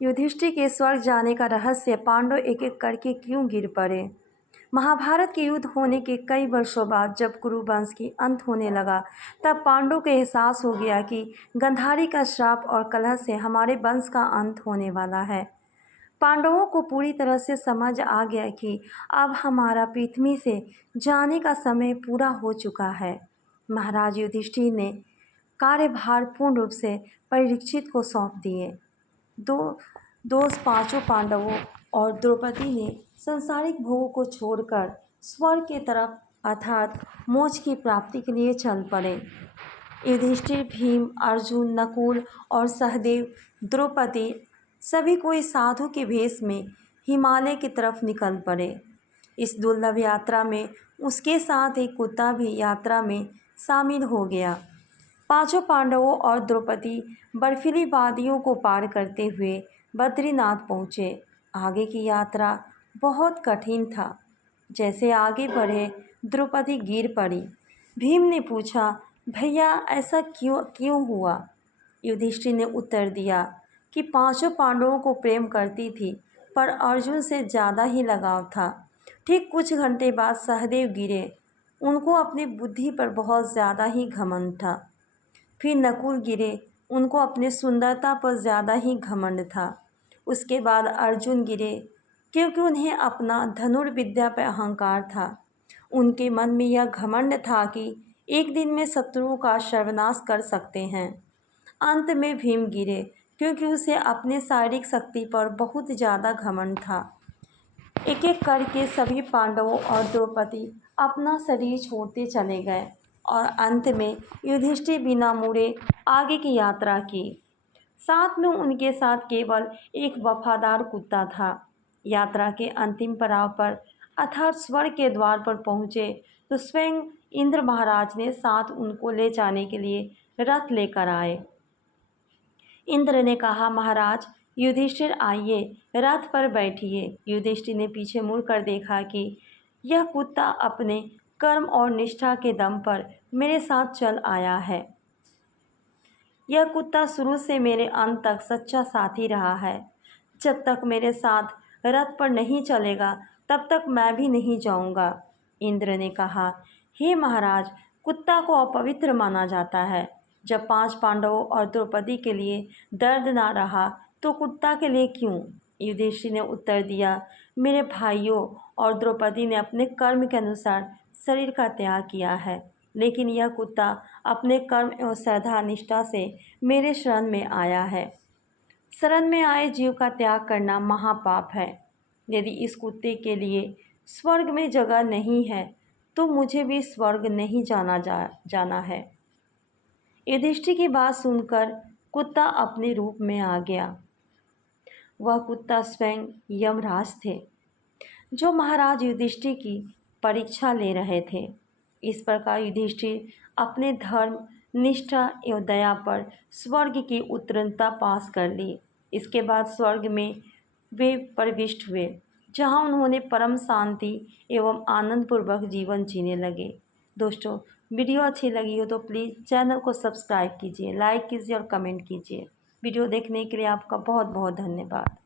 युधिष्ठिर के स्वर्ग जाने का रहस्य पांडव एक एक करके क्यों गिर पड़े। महाभारत के युद्ध होने के कई वर्षों बाद जब कुरु वंश की अंत होने लगा, तब पांडवों को एहसास हो गया कि गंधारी का श्राप और कलह से हमारे वंश का अंत होने वाला है। पांडवों को पूरी तरह से समझ आ गया कि अब हमारा पृथ्वी से जाने का समय पूरा हो चुका है। महाराज युधिष्ठिर ने कार्यभार पूर्ण रूप से परीक्षित को सौंप दिए। दो दोस्त पांचों पांडवों और द्रौपदी ने सांसारिक भोगों को छोड़कर स्वर्ग की तरफ अर्थात मोक्ष की प्राप्ति के लिए चल पड़े। युधिष्ठिर, भीम, अर्जुन, नकुल और सहदेव, द्रौपदी सभी कोई साधु के भेष में हिमालय की तरफ निकल पड़े। इस दुर्लभ यात्रा में उसके साथ एक कुत्ता भी यात्रा में शामिल हो गया। पांचों पांडवों और द्रौपदी बर्फीली वादियों को पार करते हुए बद्रीनाथ पहुँचे। आगे की यात्रा बहुत कठिन था। जैसे आगे बढ़े द्रौपदी गिर पड़ी। भीम ने पूछा, भैया ऐसा क्यों हुआ। युधिष्ठिर ने उत्तर दिया कि पांचों पांडवों को प्रेम करती थी, पर अर्जुन से ज़्यादा ही लगाव था। ठीक कुछ घंटे बाद सहदेव गिरे। उनको अपनी बुद्धि पर बहुत ज़्यादा ही घमंड था। फिर नकुल गिरे। उनको अपनी सुंदरता पर ज़्यादा ही घमंड था। उसके बाद अर्जुन गिरे, क्योंकि उन्हें अपना धनुर्विद्या पर अहंकार था। उनके मन में यह घमंड था कि एक दिन में शत्रुओं का सर्वनाश कर सकते हैं। अंत में भीम गिरे, क्योंकि उसे अपने शारीरिक शक्ति पर बहुत ज़्यादा घमंड था। एक एक करके सभी पांडवों और द्रौपदी अपना शरीर छोड़ते चले गए और अंत में युधिष्ठिर बिना मुड़े आगे की यात्रा की। साथ में उनके साथ केवल एक वफादार कुत्ता था। यात्रा के अंतिम पड़ाव पर अर्थात स्वर्ग के द्वार पर पहुँचे तो स्वयं इंद्र महाराज ने साथ उनको ले जाने के लिए रथ लेकर आए। इंद्र ने कहा, महाराज युधिष्ठिर आइए, रथ पर बैठिए। युधिष्ठिर ने पीछे मुड़कर देखा कि यह कुत्ता अपने कर्म और निष्ठा के दम पर मेरे साथ चल आया है। यह कुत्ता शुरू से मेरे अंत तक सच्चा साथी रहा है। जब तक मेरे साथ रथ पर नहीं चलेगा, तब तक मैं भी नहीं जाऊंगा। इंद्र ने कहा, हे महाराज, कुत्ता को अपवित्र माना जाता है। जब 5 पांडवों और द्रौपदी के लिए दर्द ना रहा, तो कुत्ता के लिए क्यों। युधिष्ठिर ने उत्तर दिया, मेरे भाइयों और द्रौपदी ने अपने कर्म के अनुसार शरीर का त्याग किया है, लेकिन यह कुत्ता अपने कर्म एवं श्रद्धा निष्ठा से मेरे शरण में आया है। शरण में आए जीव का त्याग करना महापाप है। यदि इस कुत्ते के लिए स्वर्ग में जगह नहीं है, तो मुझे भी स्वर्ग नहीं जाना है। युधिष्ठिर की बात सुनकर कुत्ता अपने रूप में आ गया। वह कुत्ता स्वयं यमराज थे, जो महाराज युधिष्ठिर की परीक्षा ले रहे थे। इस प्रकार युधिष्ठिर अपने धर्म, निष्ठा एवं दया पर स्वर्ग की उत्तीर्णता पास कर ली। इसके बाद स्वर्ग में वे प्रविष्ट हुए, जहां उन्होंने परम शांति एवं आनंदपूर्वक जीवन जीने लगे। दोस्तों, वीडियो अच्छी लगी हो तो प्लीज़ चैनल को सब्सक्राइब कीजिए, लाइक कीजिए और कमेंट कीजिए। वीडियो देखने के लिए आपका बहुत बहुत धन्यवाद।